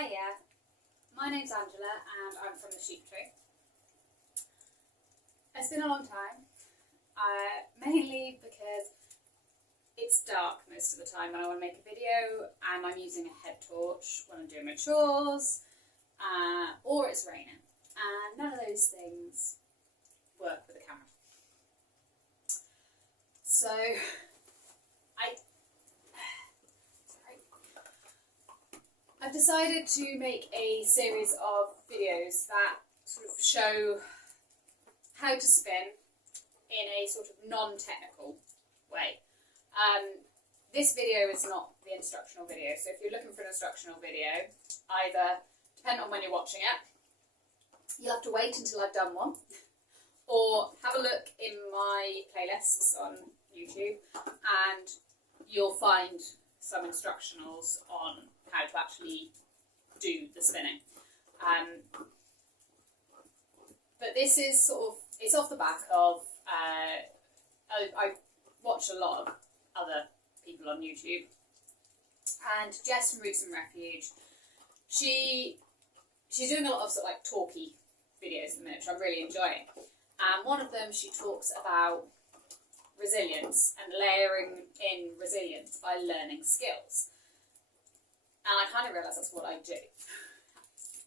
Hiya, my name's Angela and I'm from the sheep tree. It's been a long time, mainly because it's dark most of the time when I want to make a video and I'm using a head torch when I'm doing my chores, or it's raining, and none of those things work with a camera. So I've decided to make a series of videos that sort of show how to spin in a sort of non-technical way. This video is not the instructional video, so if you're looking for an instructional video, either, depending on when you're watching it, you'll have to wait until I've done one, or have a look in my playlists on YouTube and you'll find some instructionals on how to actually do the spinning. But this is sort of, it's off the back of, I watch a lot of other people on YouTube, and Jess from Roots and Refuge, she's doing a lot of sort of like talky videos at the minute, which I'm really enjoying. And one of them, she talks about resilience and layering in resilience by learning skills. And I kind of realise that's what I do.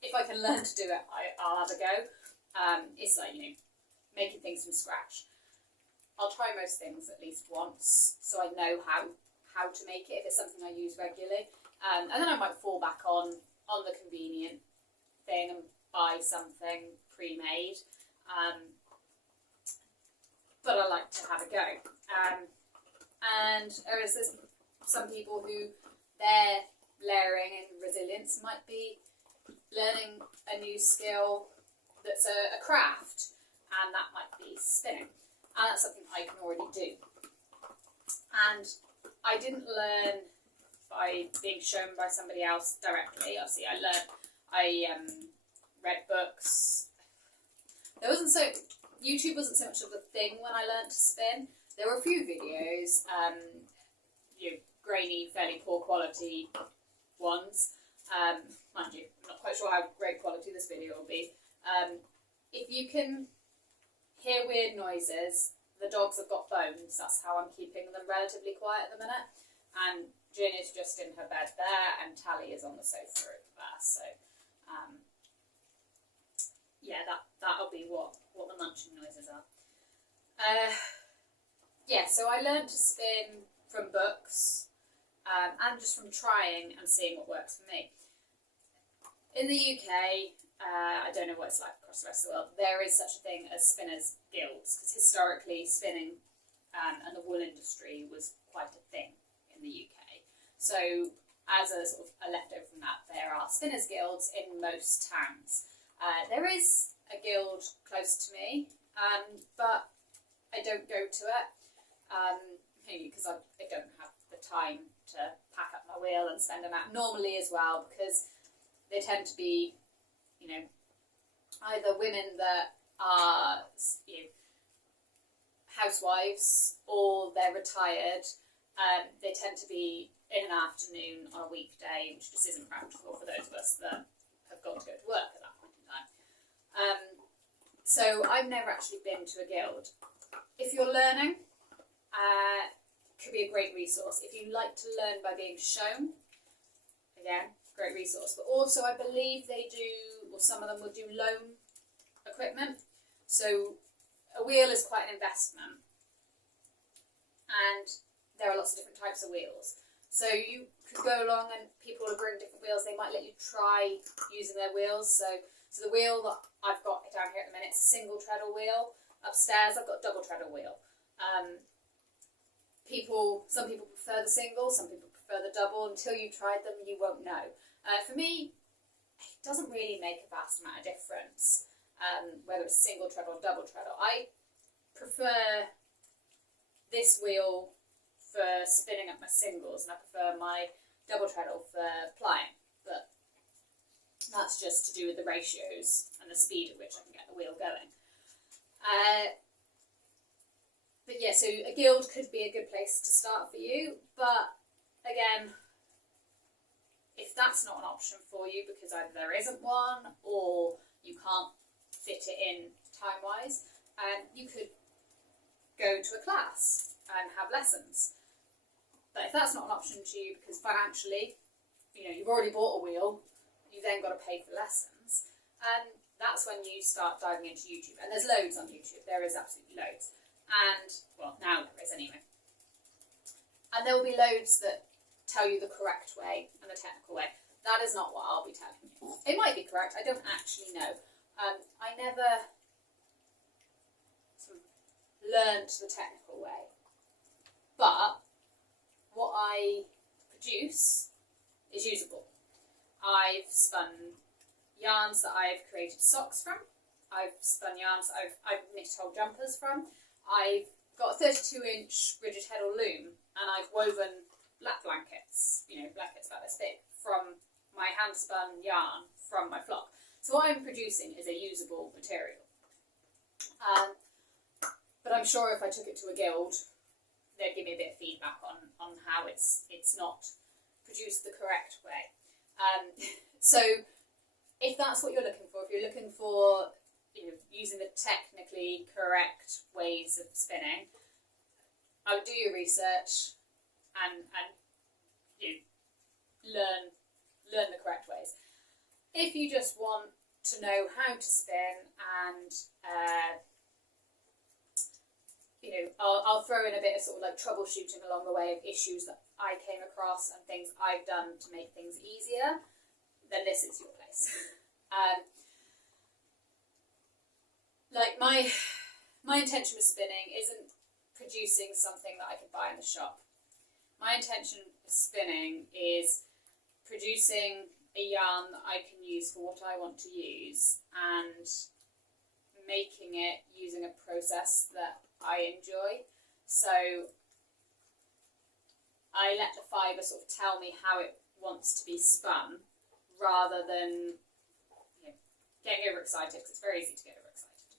If I can learn to do it, I'll have a go. It's like, making things from scratch. I'll try most things at least once, so I know how to make it if it's something I use regularly. And then I might fall back on the convenient thing and buy something pre-made. But I like to have a go. And there's some people who their layering and resilience might be learning a new skill that's a craft, and that might be spinning. And that's something I can already do. And I didn't learn by being shown by somebody else directly. Obviously, I read books. YouTube wasn't so much of a thing when I learned to spin. There were a few videos, grainy, fairly poor quality ones. Mind you, I'm not quite sure how great quality this video will be. If you can hear weird noises, the dogs have got bones. That's how I'm keeping them relatively quiet at the minute. And Jin is just in her bed there, and Tally is on the sofa over there. So, yeah, that'll be what the munching noises are. Yeah, so I learned to spin from books, and just from trying and seeing what works for me. In the UK, I don't know what it's like across the rest of the world, there is such a thing as spinners' guilds, because historically spinning and the wool industry was quite a thing in the UK. So as a sort of a leftover from that, there are spinners' guilds in most towns. There is a guild close to me, but I don't go to it, maybe because I don't have the time to pack up my wheel and spend them out normally as well, because they tend to be, either women that are, housewives, or they're retired. They tend to be in an afternoon on a weekday, which just isn't practical for those of us that have got to go to work at that point in time. So I've never actually been to a guild. If you're learning, could be a great resource. If you like to learn by being shown, again, great resource. But also I believe they do, or some of them will do loan equipment. So a wheel is quite an investment, and there are lots of different types of wheels. So you could go along and people will bring different wheels. They might let you try using their wheels. So the wheel that I've got down here at the minute is a single treadle wheel. Upstairs I've got a double treadle wheel. Some people prefer the single, some people prefer the double. Until you've tried them, you won't know. For me, it doesn't really make a vast amount of difference whether it's single treadle or double treadle. I prefer this wheel for spinning up my singles, and I prefer my double treadle for plying, but that's just to do with the ratios and the speed at which I can get the wheel going. But yeah, so a guild could be a good place to start for you, but again, If that's not an option for you because either there isn't one or you can't fit it in time-wise, you could go to a class and have lessons. But if that's not an option to you because financially, you've already bought a wheel, you then got to pay for lessons, that's when you start diving into YouTube. And there's loads on YouTube. There is absolutely loads. And, well, now there is anyway. And there will be loads that tell you the correct way and the technical way. That is not what I'll be telling you. It might be correct. I don't actually know. I never sort of learned the technical way. But what I produce is usable. I've spun yarns that I've created socks from. I've spun yarns that I've knit whole jumpers from. I've got a 32-inch rigid heddle loom, and I've woven lap blankets, blankets about this big, from my hand-spun yarn from my flock. So what I'm producing is a usable material. But I'm sure if I took it to a guild, they'd give me a bit of feedback on how it's not produced the correct way. So if that's what you're looking for, if you're looking for using the technically correct ways of spinning, I would do your research and learn the correct ways. If you just want to know how to spin and I'll throw in a bit of sort of like troubleshooting along the way of issues that I came across and things I've done to make things easier, then this is your place. Like my intention with spinning isn't producing something that I could buy in the shop. My intention with spinning is producing a yarn that I can use for what I want to use and making it using a process that I enjoy. So I let the fibre sort of tell me how it wants to be spun rather than getting overexcited, because it's very easy to get overexcited.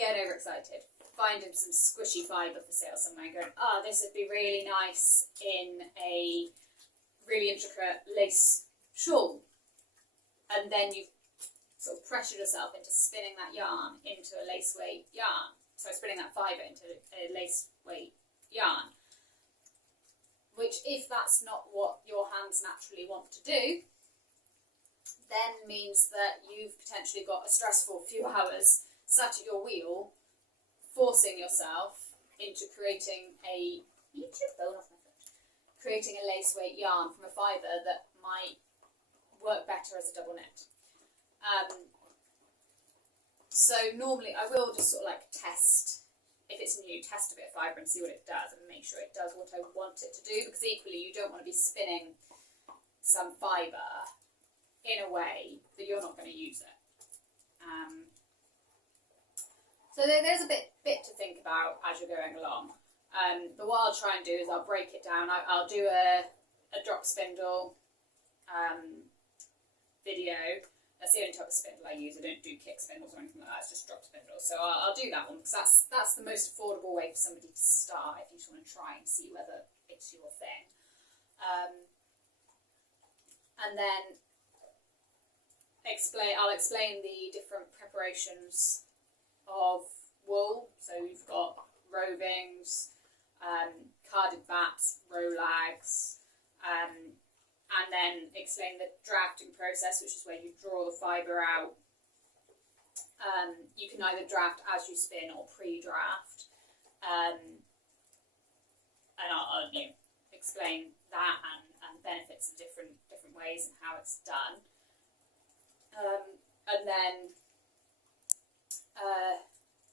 Get overexcited, finding some squishy fibre for sale somewhere and going, this would be really nice in a really intricate lace shawl. And then you've sort of pressured yourself into spinning that yarn into a lace weight yarn. So spinning that fibre into a lace weight yarn. Which, if that's not what your hands naturally want to do, then means that you've potentially got a stressful few hours sat at your wheel, forcing yourself into creating a lace weight yarn from a fibre that might work better as a double knit. So normally I will just sort of like test, if it's new, test a bit of fibre and see what it does and make sure it does what I want it to do, because equally you don't want to be spinning some fibre in a way that you're not going to use it. So there's a bit to think about as you're going along. But what I'll try and do is I'll break it down. I'll do a drop spindle video. That's the only type of spindle I use. I don't do kick spindles or anything like that. It's just drop spindles. So I'll do that one because that's the most affordable way for somebody to start if you just want to try and see whether it's your thing. And then I'll explain the different preparations of wool. So you've got rovings, carded bats, rolags, and then explain the drafting process, which is where you draw the fibre out. You can either draft as you spin or pre-draft, and I'll explain that and benefits of different ways and how it's done. And then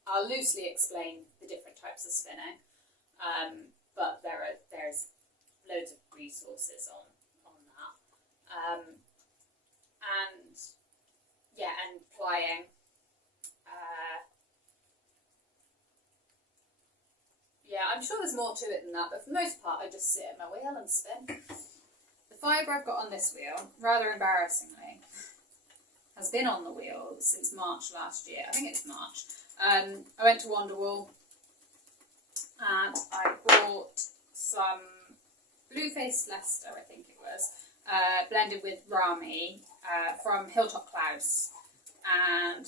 I'll loosely explain the different types of spinning, but there's loads of resources on that. And plying. I'm sure there's more to it than that, but for the most part I just sit at my wheel and spin. The fibre I've got on this wheel, rather embarrassingly, has been on the wheel since March last year. I think it's March. I went to Wonderwool and I bought some Blueface Leicester, I think it was, blended with Rami from Hilltop Clouds, and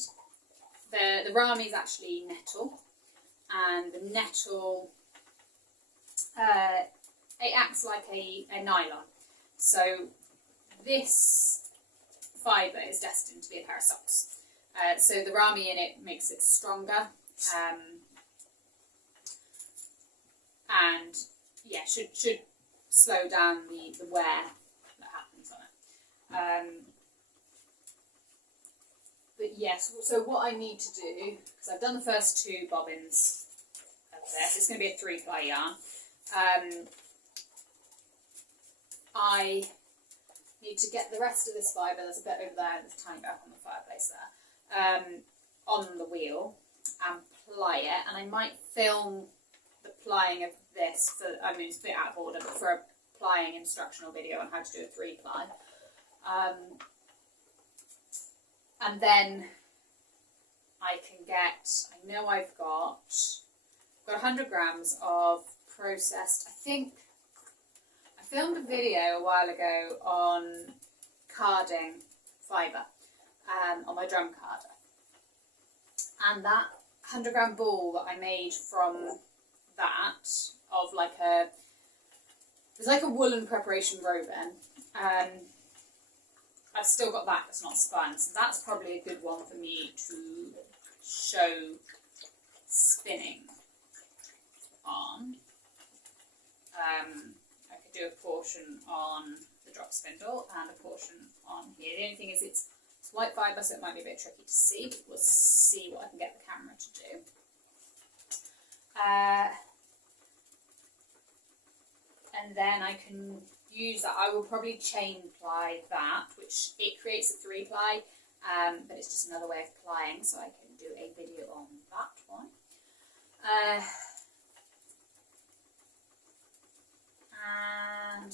the Rami is actually nettle, and the nettle it acts like a nylon. So this fibre is destined to be a pair of socks. So the Rami in it makes it stronger, and yeah, should slow down the wear that happens on it. But yes, so what I need to do, because I've done the first 2 bobbins of this, it's going to be a 3-ply yarn. I need to get the rest of this fibre, there's a bit over there, there's a tiny bit up on the fireplace there, on the wheel and ply it, and I might film the plying of this, I mean it's a bit out of order, but for a plying instructional video on how to do a 3-ply. And then I can get, I know I've got 100 grams of processed, I think, I filmed a video a while ago on carding fibre on my drum carder. And that 100-gram ball that I made from that, of like a, it was like a woolen preparation robin. I've still got that that's not spun, so that's probably a good one for me to show spinning on. I could do a portion on the drop spindle and a portion on here. The only thing is it's white fibre, so it might be a bit tricky to see, but we'll see what I can get the camera to do. And then I can use that. I will probably chain ply that, which it creates a 3-ply, but it's just another way of plying, so I can do a video on that one. And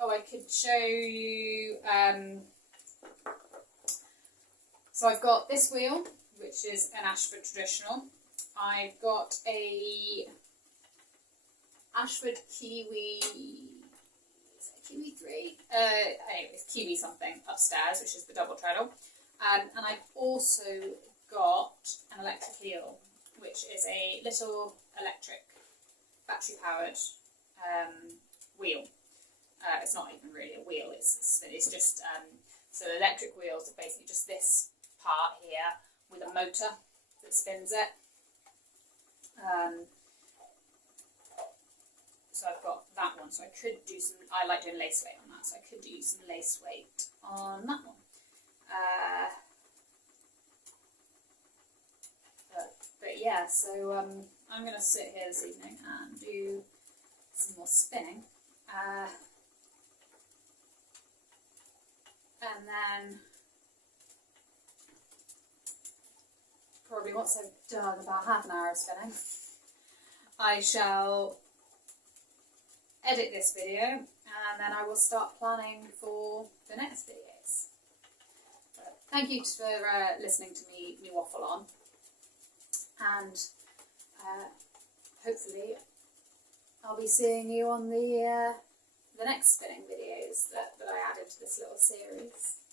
oh, I could show you. So I've got this wheel, which is an Ashford traditional. I've got a Ashford Kiwi, is it Kiwi 3? Anyways, Kiwi something upstairs, which is the double treadle. And I've also got an electric eel, which is a little electric battery powered wheel. It's not even really a wheel, it's just, so the electric wheels are basically just this part here with a motor that spins it. So I've got that one, so I could do some, I like doing lace weight on that, so I could do some lace weight on that one. But yeah, so I'm going to sit here this evening and do some more spinning. And then probably once I've done about half an hour of spinning, I shall edit this video and then I will start planning for the next videos. But thank you for listening to me waffle on, and hopefully I'll be seeing you on the next spinning videos that I added to this little series.